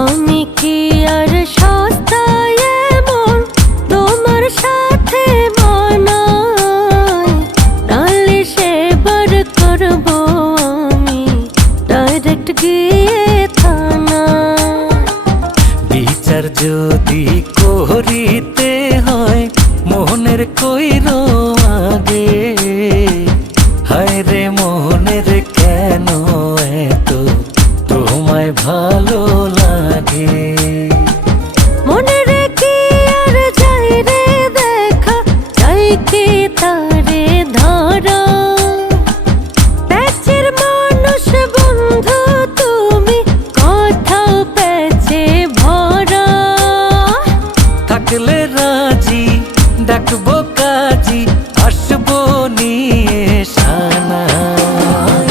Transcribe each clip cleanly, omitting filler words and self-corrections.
আমি কি আর সস্তায় এমন তোমার সাথে মানাই? নালিশে বার করবো আমি ডাইরেক্ট গিয়ে থানায়। বিচার যদি করিতে হয় মনের কইরো আগে, হায় রে মনের কেন এত তোমায় ভালো লাগে? মনে রেখে আর যাই রে দেখা, যাই কি তারে ধরা। প্যাচের মানুষ বন্ধু তুমি, কোথাও প্যাচে ভরা। থাকলে রাজি ডাকবো কাজী, আসবো নিয়ে সানাই।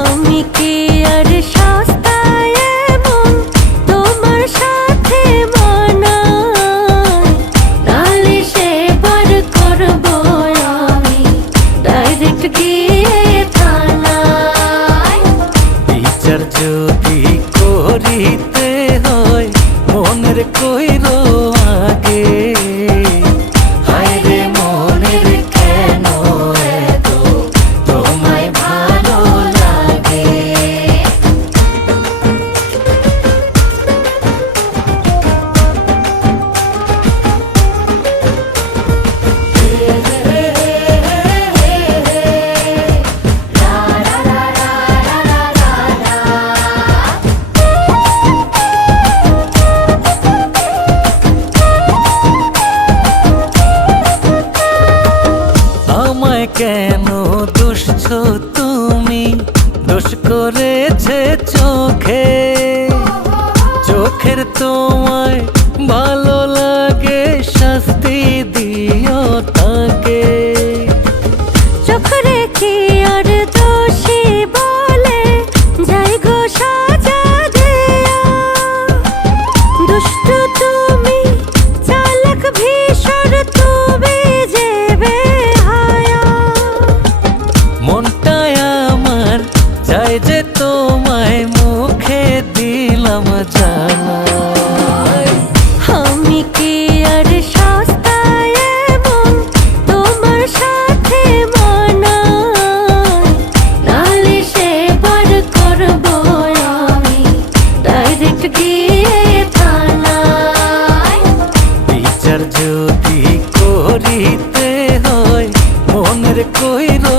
আমি কি আর সস্তায় এমন তোমার সাথে মানাই? নালিশে বার করবো আমি ডাইরেক্ট গিয়ে থানায়। বিচার যদি করিতে হয় মনের কইরো আগে, হায় রে মনের কেন এত তোমায় ভালো লাগে? আমায় কেন দুষছো তুমি? দোষ করেছে চোখে, চোখের তোমায় ভালো লাগে, শাস্তি দিও তাকে। চোখ রেখে আর দোষী বলে যাই গো সাজা দেয়া। দুষ্টু তুমি, চালাক ভীষণ তুমি যে বেহায়া। মনটায় আমার চাই যে তোমায় মুখে দিলাম জানাই। আমি কি আর সস্তায় এমন তোমার সাথে মানাই? নালিশে বার করবো আমি ডাইরেক্ট গিয়ে থানায়। বিচার যদি করিতে হয় মনের কইরো